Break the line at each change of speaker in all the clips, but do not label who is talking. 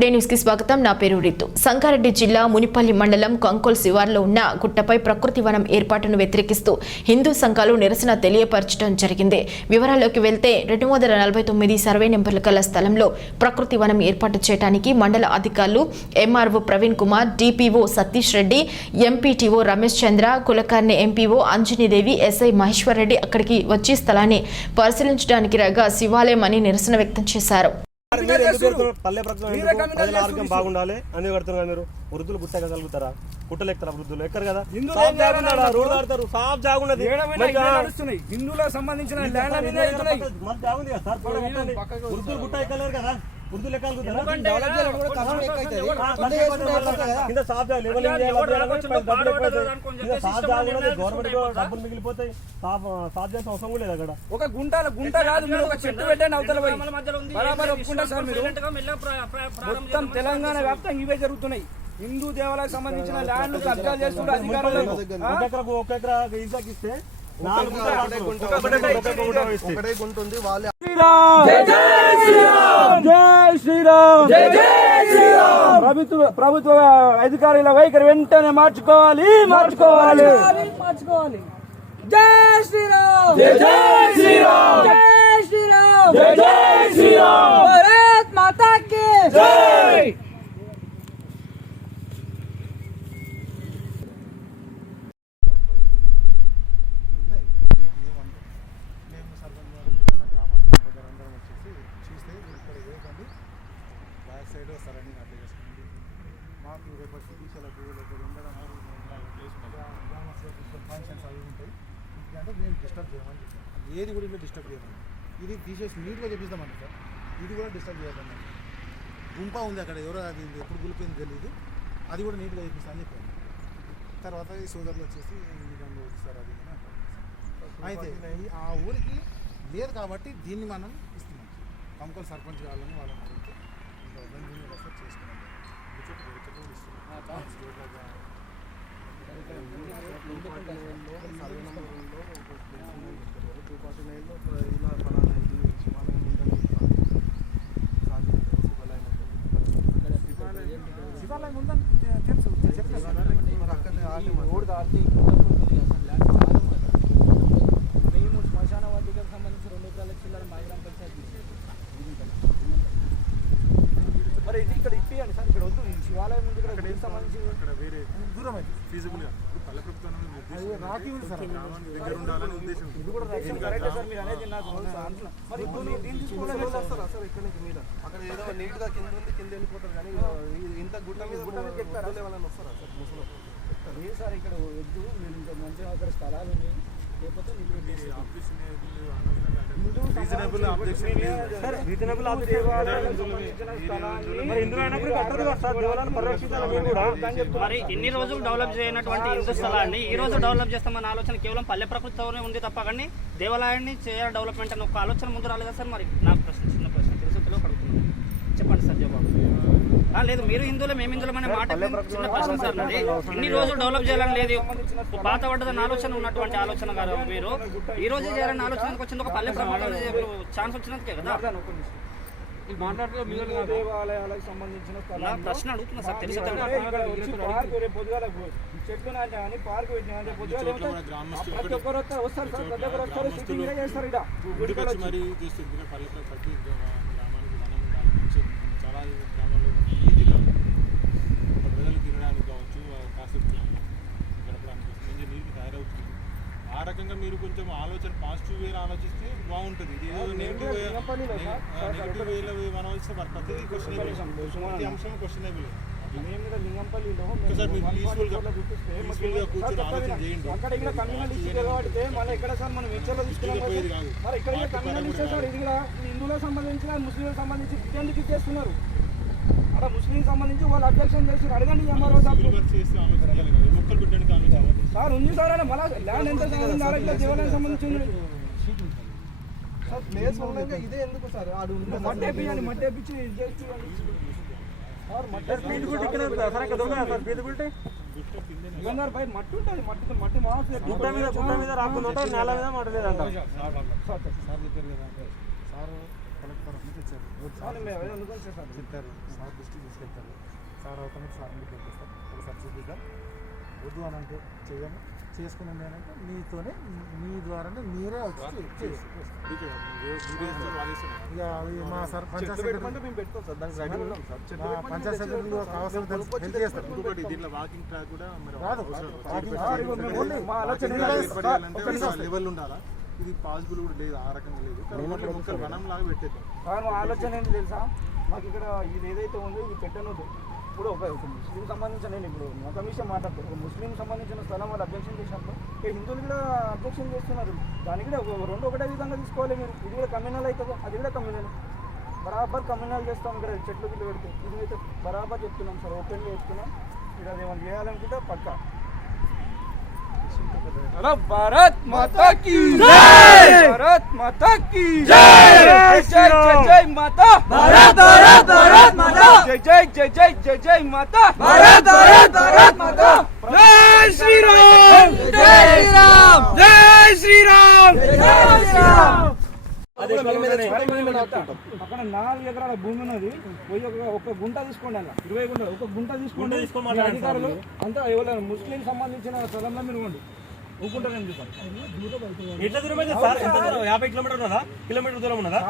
Today న్యూస్కి స్వాగతం. నా పేరు రితు. సంగారెడ్డి జిల్లా మునిపల్లి మండలం కంకోల్ శివార్లో ఉన్న గుట్టపై ప్రకృతి వనం ఏర్పాటును వ్యతిరేకిస్తూ హిందూ సంఘాలు నిరసన తెలియపరచడం జరిగింది. వివరాల్లోకి వెళ్తే రెండు వందల నలభై తొమ్మిది సర్వే నెంబర్లు గల స్థలంలో ప్రకృతి వనం ఏర్పాటు చేయడానికి మండల అధికారులు MRO Praveen Kumar DPO Satish Reddy MPTO Ramesh Chandra Kulkarni MPO Anjanidevi SI Maheshwar Reddy అక్కడికి వచ్చి స్థలాన్ని పరిశీలించడానికి రాగా శివాలయం అని నిరసన వ్యక్తం చేశారు.
మరి మీరు ఎందుకు కడుతున్నారు? పల్లె ప్రజలు? ప్రజల ఆరోగ్యం బాగుండాలి. అందుకు కడుతున్నారు మీరు. వృద్ధులు గుట్టగలుగుతారా గుట్టలు ఎక్కుతారా వృద్ధులు? ఎక్కరు కదా? రోడ్డు సాఫ్ జాగున్నది.
హిందువులకు సంబంధించిన.
వృద్ధులు గుట్ట ఎక్కలేరు కదా? కింద. సాఫ్ గవర్నమెంట్ డబ్బులు మిగిలిపోతాయి. సాఫ్ సాఫ్ చేసిన అవసరం కూడా లేదు అక్కడ.
ఒక గుంట గుంట కాదు మీరు ఒక చెట్టు పెట్టండి అవతల బరాబర్ ఒప్పుకుంటా సార్ మీరు. మొత్తం తెలంగాణ వ్యాప్తంగా ఇవే జరుగుతున్నాయి. హిందూ దేవాలయాలకు సంబంధించిన ల్యాండ్లు కబ్జాలు చేస్తున్న అధికారులు ఆ?
ఒక ఎకరా ఒక ఎకరా ఈజాకి ఇస్తే నాలుగు. ఒకటే ఒక గుంట
గుంట ఉంది వాళ్ళే
ప్రభుత్వ ప్రభుత్వ అధికారుల వైఖరి వెంటనే మార్చుకోవాలి మార్చుకోవాలి.
మార్చుకోవాలి జై శ్రీరామ్! జై శ్రీరామ్! జై శ్రీరామ్!
జై శ్రీరామ్!
భారత్ మాతా కి
ఉన్నాయి ఏమంటారు మేము సర్పంచ్ గారు మన గ్రామస్తులు కొందరు అందరం వచ్చేసి చూస్తే మీరు ఇక్కడ వేయకండి బ్యాక్ సైడ్ వస్తారని అట్లా చేసుకోండి మాకు రేపటి టీచర్లకు లేకపోతే ఉండడం గ్రామస్తులకు ఫంక్షన్స్ అవి ఉంటాయి ఎందుకంటే మేము డిస్టర్బ్ చేయమని చెప్పాం ఏది కూడా ఇలా డిస్టర్బ్ చేయమని ఇది తీసేసి నీట్గా చేపిస్తామని సార్ ఇది కూడా డిస్టర్బ్ చేయకండి గుంప ఉంది అక్కడ ఎవరో అది ఎప్పుడు గులిపోయింది తెలియదు అది కూడా నీట్గా చేపిస్తామని చెప్పాను తర్వాత ఈ సోదరులు వచ్చేసి సార్ అది అని. అయితే ఆ ఊరికి లేదు కాబట్టి దీన్ని మనం ఇస్తున్నాం కంకల్ సర్పంచ్ వాళ్ళని వాళ్ళని అడిగితే రెఫర్ చేసుకున్నాం ఇస్తున్నాం
Pourquoi?
అక్కడ ఏదో నీట్గా కింద ఉంది కింద వెళ్ళిపోతారు కానీ ఇంత గుట్ట మీద గుట్ట మీద వస్తారా సార్ ముసలో
లేదు సార్ ఇక్కడ వద్దు మీరు ఇంకా మంచిగా అక్కడ స్థలాలు ఉన్నాయి
రీజనబుల్
మరి
ఇన్ని రోజులు డెవలప్ చేయనటువంటి హిందూ స్థలాన్ని ఈ రోజు డెవలప్ చేస్తామన్న ఆలోచన కేవలం పల్లె ప్రకృతితోనే ఉంది తప్ప కానీ దేవాలయాన్ని చేయాలి డెవలప్మెంట్ అని ఒక ఆలోచన ముందు రాలేదా సార్ మరి? నాకు ప్రశ్న చిన్న ప్రశ్న తెలుసు తెలియక అడుగుతున్నాను చెప్పండి సార్ జవాబు ఆ, లేదు మీరు హిందువులు మేము హిందువులు అనే మాట చిన్న ప్రశ్న సార్ నాది. ఇన్ని రోజులు డెవలప్ చేయాలని లేదు. పాత పడ్డదని ఆలోచన ఉన్నటువంటి ఆలోచన గారు మీరు. ఈ రోజు చేయాలని ఆలోచన ఎందుకు వచ్చింది ఒక పల్లె ప్రమాదం ఛాన్స్ వచ్చినందుకే కదా.
దేవాలయాలకు సంబంధించిన
ప్రశ్న అడుగుతున్నా సార్ తెలిసి?
చెట్లు పార్క్ పెట్టిన? ప్రతి ఒక్కరు వస్తారు సార్ ప్రతి ఒక్కరు వస్తారు సిట్టింగ్ ఇదే చేస్తారు ఇక్కడ గుడికి వచ్చి.
మరి చేస్తుంది ఇంకా పల్లె ప్రతి గ్రామానికి వనం ఉండాలి మంచి చాలా గ్రామాల్లో ఈజీగా ప్రజలు తినడానికి కావచ్చు కాసేపు గడపడానికి వస్తుంది మంచి నీటికి తయారవుతుంది రకంగా మీరు కొంచెం ఆలోచన పాజిటివ్ వేలో ఆలోచిస్తే బాగుంటుంది. ఇది ఏదో నెగిటివ్ వే నెగిటివ్ వేలో మనం వస్తే ప్రతిదీ క్వశ్చనబుల్ ప్రతి అంశం క్వశ్చనబుల్ సార్ మీరు కూర్చొని ఆలోచన చేయండి.
అక్కడ ఇక్కడ కమ్యూనల్ ఇష్యూ కాబట్టి మళ్ళీ ఎక్కడ సార్ మనం తీసుకున్నాం. మరి ఇక్కడ ఇక్కడ కమ్యూనల్ ఇష్యూ సార్ ఇది కూడా ఇది హిందువులకు సంబంధించిన ముస్లింలకు సంబంధించి ఎందుకు ఇచ్చేస్తున్నారు? అక్కడ ముస్లిం సంబంధించి వాళ్ళు అబ్జెక్షన్ చేసి అడగండి ఎంఆర్ఓ సార్ ఉంది సార్ అలా మళ్ళీ ల్యాండ్ ఎంత సంబంధించి ఆరోగ్య దేవాలయం సంబంధించింది
సార్ ప్లేస్ ఉండగా ఇదే ఎందుకు సార్ ఆడు ఉన్న
మట్టి వేపించండి మట్టి వేపించి ఇది చేసి చూడండి. సార్ మట్టి ఇవన్నారు బయట మట్టి ఉంటుంది మట్టి మట్టి మాస్
గుట్ట మీద గుట్ట మీద రాకుండా నేల మీద మాట లేదంట
సార్ చెప్పారు కదా అంటే సార్ కలెక్టర్ నుంచి
సార్.
చెప్పారు. సార్ దృష్టికి తీసుకెళ్తారు. సార్ అవుతాను సార్ మీకు పంపిస్తాం ఒకసారి చూపిద్దాం. వద్దు అని అంటే చేయము చేసుకుని అంటే మీతోనే మీ ద్వారానే మీరే వచ్చి. ఇక మా సార్ పంచాయత్ పంచాయత్ సెక్రటరీ కావాల్సిన హెల్ప్ చేస్తారు.
వాకింగ్ ట్రాక్ కూడా ఇది పాసిబుల్ కూడా లేదు ఆ రకంగా లేదు. మొక్కలు వనం లాగా పెట్టేద్దాం.
ఆలోచన ఏంటి తెలుసా? మాకు ఇక్కడ ఇది ఏదైతే ఉందో ఇది పెట్టనొద్దు. ఇప్పుడు ఒక ముస్లిం సంబంధించిన నేను ఇప్పుడు ఒక విషయం మాట్లాడుతాను ఒక ముస్లిం సంబంధించిన స్థలం వాళ్ళు అబ్జెక్షన్ చేసినప్పుడు ఇక హిందువులు కూడా అబ్జెక్షన్ చేస్తున్నారు. దానికి కూడా ఒక రెండు ఒకటే విధంగా తీసుకోవాలి మీరు. ఇది కూడా కమ్యూనల్ అవుతుందో? అది కూడా కమ్యూనల్ బరాబర్ కమ్యూనల్ చేస్తాం ఇక్కడ చెట్లు గిట్లు పెడితే. ఇది అయితే బరాబర్ చెప్తున్నాం సార్. ఓపెన్గా చెప్తున్నాం. ఇక్కడ అది ఏమైనా చేయాలనుకుంటే పక్కా. హలో భారత్ మాతా కీ జై భారత్ మాతా కీ జై జై జై జై మాతా భారత్ భారత్ భారత్ మాతా జై జై జై జై జై జై మాతా భారత్ భారత్ భారత్ మాతా జై శ్రీరామ్ జై శ్రీరామ్ జై శ్రీరామ్ జై శ్రీరామ్ అక్కడ నాలుగు ఎకరాల భూమి ఉన్నది. పోయి ఒక ఒక గుంట తీసుకోండి అన్న. ఇరవై గుంట ఒక గుంట తీసుకోండి. అధికారులు అంతా ఎవరైనా ముస్లిం సంబంధించిన స్థలంలో మీరు
ఎట్లా దూరం అయితే సార్ ఎంత దూరం? యాభై కిలోమీటర్ ఉన్నదా? కిలోమీటర్ దూరం ఉన్నదా?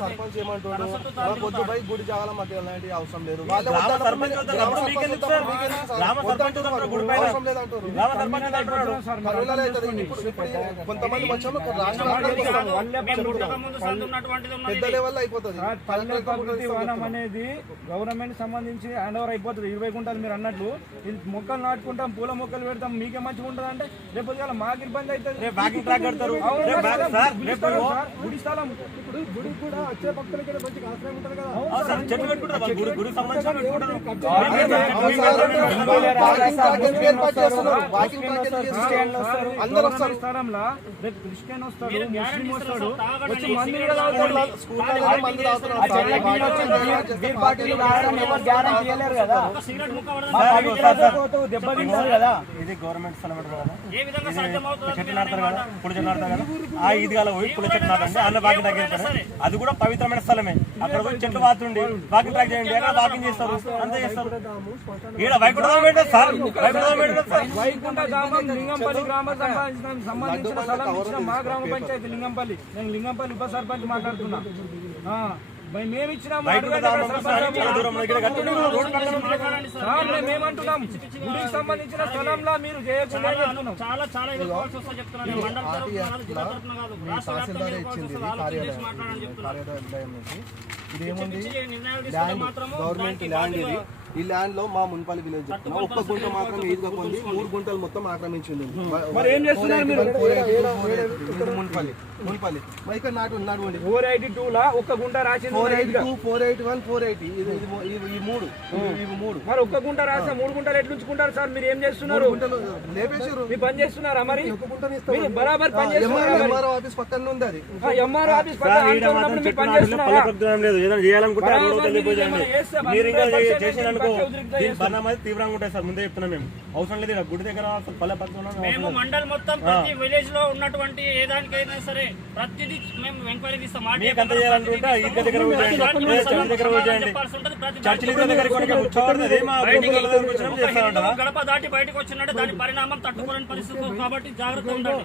సర్పంచ్ ఏమంటాడు? గుడి జాగాల మాకు ఎలాంటి అవసరం లేదు. కొంతమంది వచ్చాము. పెద్ద లెవెల్ అయిపోతుంది.
అనేది గవర్నమెంట్ సంబంధించి హ్యాండ్ ఓవర్ అయిపోతుంది. ఇరవై గుంటలు మీరు అన్నట్లు. ఇది మొక్కలు నాటుకుంటాం పూల మొక్కలు పెడతాం మీకే మంచిగా ఉంటుంది అంటే రేపు మాకు ఇబ్బంది అవుతుంది. గుడి
రేపు
స్థలం ఇప్పుడు గుడి కూడా వచ్చే భక్తులకి మంచిగా ఆశ్రయం ఉంటుంది కదా. స్థలంలో రేపు క్రిస్టియన్ వస్తాడు ముస్లిం వస్తాడు. వచ్చి పార్టీలు ఎవరు గ్యారెంటీ ఇవ్వలేరు కదా. పవిత్రతకు దెబ్బతింటారు కదా.
ఇది గవర్నమెంట్ స్థలం అంటారు కదా.
ఏ విధంగా సాధ్యమవుతుందో
చెట్లు నాడతారు కదా. పులి చెట్లు నాడతారు కదా. ఆ ఈద్గాల పోయి పులి చెట్లు నాటండి. అన్న వాకింగ్ ట్రాక్ చేస్తారు అది కూడా పవిత్రమైన స్థలమే. అక్కడ పోయి చెట్లు వాతుండి వాకింగ్ ట్రాక్ చేయండి అక్కడ వాకింగ్ చేస్తారు. అంతే చేస్తారు. ఈడ వైకుంఠం పెట్టారు సార్? వైకుంఠం పెట్టారు సార్?
వైకుంఠ గ్రామం లింగంపల్లి గ్రామ సంబంధించిన సంబంధించిన స్థలం ఇచ్చిన మా గ్రామ పంచాయతీ లింగంపల్లి. నేను లింగంపల్లి ఉప సర్పంచ్ మాట్లాడుతున్నా. గుడికి సంబంధించిన స్థలంలో మీరు చేయకుండా
చాలా చాలా
కార్యాలయం నుంచి ఇదేముంది? ల్యాండ్ గవర్నమెంట్ ల్యాండ్ ఇది. ఈ ల్యాండ్లో మా మున్పల్లి విలేజ్ చెప్తున్నా. ఒక్క గుంట మాత్రం ఈదుగా పొంది మూడు గుంటలు మొత్తం ఆక్రమించింది.
మరి ఏం చేస్తున్నారు మీరు?
మున్పల్లి మున్పల్లి మరి ఇక్కడ నాటు నడువండి
ఫోర్ ఎయిటీ టూ లా ఒక్క గుంట రాసింది
ఫోర్ ఎయిటీ
ఇంకా.
Two four eighty one four eighty. ఇది ఈ మూడు. ఇవి- మూడు.
మరి ఒక్క గుంట రాస్తే మూడు గుంటలు ఎట్లా ఉంచుకుంటారు సార్? మీరు ఏం చేస్తున్నారు?
లేపేసారు
మీరు పని చేస్తున్నారా మరి? మీరు బరాబర్ పని చేస్తున్నారా?
ఎంఆర్ఓ ఆఫీస్ పక్కన ఉంది అది.
ఆ ఎంఆర్ ఆఫీస్ పక్కన పని చేస్తున్నారా?
పల్లె ప్రకృతి లేదు. ఏదైనా చేయాలనుకుంటే
మీరు
ఇంకా చేసిన
ఉద్రిక్త
దీని. పరిణామం అయితే తీవ్రంగా ఉంటాయి సార్ ముందే చెప్తున్నాం మేము. అవసరం లేదు ఇక్కడ గుడి దగ్గర అసలు పల్లె పక్కన
మేము. మండల్ మొత్తం ప్రతి విలేజ్లో ఉన్నటువంటి ఏ దానికైనా సరే ప్రతిదీ మేము ఎంక్వైరీ తీస్తాం. మాట
మీకు అంత చేయాలనుకుంటే ఈద్గా దగ్గర చర్చి దగ్గర చేయండి చర్చి దగ్గర
గడప దాటి బయటకు వచ్చినట్టు దాని పరిణామం తట్టుకోలేని పరిస్థితి కాబట్టి జాగ్రత్త ఉండండి.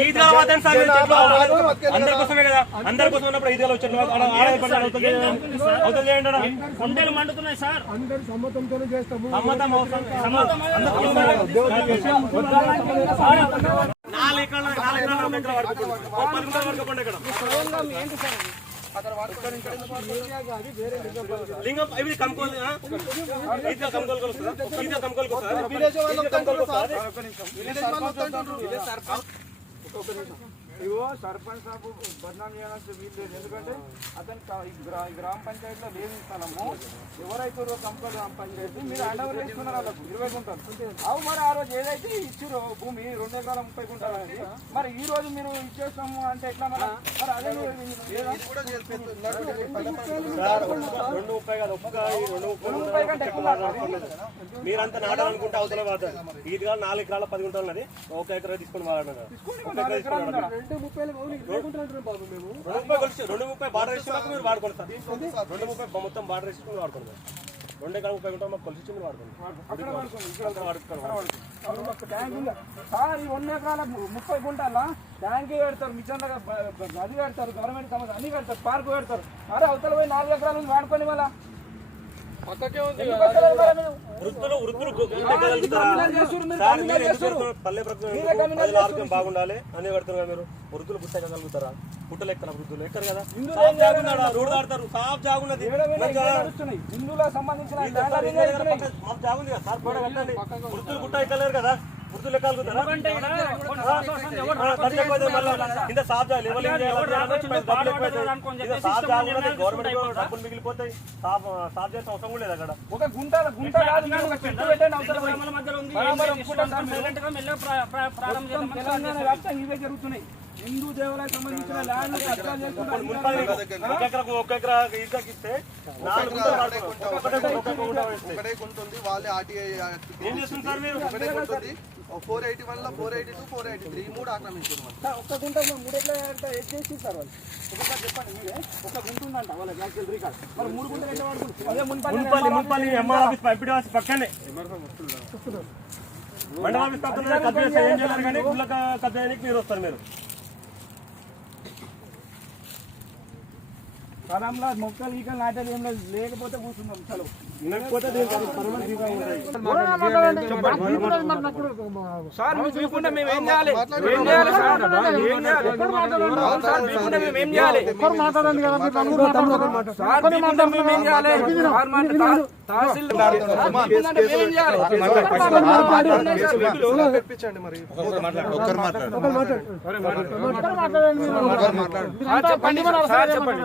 ఈద్గా వాతావరణం సార్ అందరి కోసమే కదా అందరి కోసం ఉన్నప్పుడు ఈద్గాలు వచ్చారు అవతల చేయండి.
కొండలు మండుతున్నాయి సార్.
నాలుగు ఎకరాల నాలుగు ఎకరాల వరకు పది గుంటల వరకు లింగం ఇవి కమ్కోలు ఈద్గా ఈద్గా వస్తుందా
విలేజ్ వాళ్ళు
ఇగో సర్పంచ్ సాబు బద్నాం చేయాల్సిన వీలు లేదు ఎందుకంటే అతను గ్రామ పంచాయతీలో లేదు స్థలము. ఎవరైతే కంపల్ గ్రామ పంచాయతీ మీరు హ్యాండ్ ఓవర్ చేస్తున్నారు వాళ్ళకు ఇరవై గుంటలు. అవు మరి ఆ రోజు ఏదైతే ఇచ్చిరో భూమి రెండు ఎకరాల ముప్పై గుంటలు అనేది మరి ఈ రోజు మీరు ఇచ్చేస్తాము అంటే ఎట్లా మరి? మరి అదే
రెండు ముప్పై కాదు ఒక్క రెండు ముప్పై
కంటే ఎక్కువ.
మీరంతా నాటాలనుకుంటే ఇది కాదు నాలుగు ఎకరాల పది గుంటలు ఉన్నది. ఒక ఎకరా తీసుకుని వాడన్నారు రెండు ముప్పై బార్డర్ వేసుకున్నాక మీరు వాడుకోండి సార్ రెండు ముప్పై మొత్తం బార్డర్ వాడుకోండి సార్. రెండు ఎకరాల ముప్పై గుంటలు మాకు కలిసి మీరు వాడుకోండి
ట్యాంక్ ఉందా? సార్ ఈ ఎకరాల ము- ముప్పై గుంటల ట్యాంక్ పెడతారు మిషన్ అది పెడతారు గవర్నమెంట్ సంబంధం అన్ని పెడతారు పార్క్ పెడతారు. అరే అవతల పోయి నాలుగు ఎకరాలు వాడుకొని మళ్ళా ఎందుకు వస్తలేదు మరి మీరు?
వృత్తులు వృత్తులు ఆరోగ్యం బాగుండాలి అని పెడుతున్నారు మీరు? వృత్తులు పుట్టగలుగుతారా? పుట్టలు ఎక్కరా వృత్తులు ఎక్కరు కదా? రోడ్డు దాడతారు సాఫ్ జాగున్నది. జాగుంది కదా సార్ కూడా కట్టండి వృత్తులు గుట్ట ఎక్కలేరు కదా? అవుతుంది మళ్ళా. ఇంత సాఫ్ చేయాలి? సాఫ్ గవర్నమెంట్ డబ్బులు మిగిలిపోతాయి సాఫ్ సాఫ్ చేసిన అవసరం కూడా లేదు అక్కడ.
ఒక గుంట గుంట ఇవే జరుగుతున్నాయి. హిందూ దేవాలయానికి సంబంధించిన ల్యాండ్
ఒక ఎకరా ఇసుకకి ఇస్తే. ఒకటే
గుంటుంది వాళ్ళే ఆర్టీఐ
ఏం మీరు?
ఒకటే గుంటుంది ఫోర్ ఎయిటీ వన్లో four eighty two four eighty three ఈ మూడు ఆక్రమించారు
ఒక్క గుంట మూడు ఎట్లా అంటే చేసి సార్ వాళ్ళు. ఒకసారి చెప్పండి మీరే. ఒక గుంట ఉందంట వాళ్ళ యాక్చువల్ రికార్డ్ మరి మూడు గుంటలు ఎట్లా వాడుకుంటారు
ఎంఆర్ ఆఫీస్ పక్కనే. మండల ఆఫీస్ పక్కన కబ్జా ఏం చేయాలి కానీ గుళ్ళ కబ్జా మీరు వస్తారు మీరు.
స్థలంలో మొక్కలు ఈకలు నాటలు ఏం లేదు. లేకపోతే కూర్చున్నాం. చలో.
వినకపోతే దీనికి పరమ దీపం ఉంటుంది.
సార్ మీరు చూసుకుంటే మేము ఏం చేయాలి? ఏం చేయాలి సార్? ఏం చేయాలి? అవును సార్ చూసుకుంటే మేము ఏం చేయాలి? సార్ చూసుకుంటే మేము ఏం చేయాలి? సార్ మాట తా- తహసీల్దార్ సార్ చూసుకుంటే మేము ఏం చేయాలి?
తెప్పించండి మరి.
సార్ చెప్పండి సార్ చెప్పండి.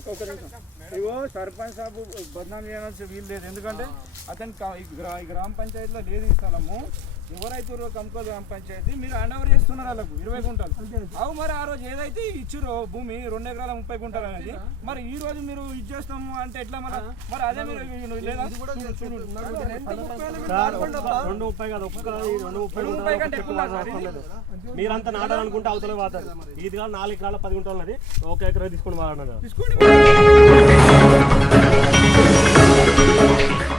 ఉంది. అక్కడ
ఇగో సర్పంచ్ సాబు బదనాం చేయాల్సిన వీలు లేదు ఎందుకంటే అతను ఈ గ్రా- గ్రామ పంచాయతీలో లేదు ఈ స్థలము ఎవరైతే కంపల్ గ్రామ పంచాయతీ మీరు హ్యాండ్ ఓవర్ చేస్తున్నారు వాళ్ళకు ఇరవై గుంటలు. అవు మరి ఆ రోజు ఏదైతే ఇచ్చిరో భూమి రెండు ఎకరాల ముప్పై గుంటలు అనేది మరి ఈ రోజు మీరు ఇచ్చేస్తాము అంటే ఎట్లా మరి? మరి అదే మీరు
రెండు ముప్పై కాదు రెండు ముప్పై
కంటే ఎక్కువ ఇది.
మీరంతా నాటాలనుకుంటే అవతల పోతారు ఇది కాదు నాలుగు ఎకరాల పది గుంటలు ఉన్నది. ఒక ఎకరా తీసుకుని వాడన్నారు
తీసుకోండి.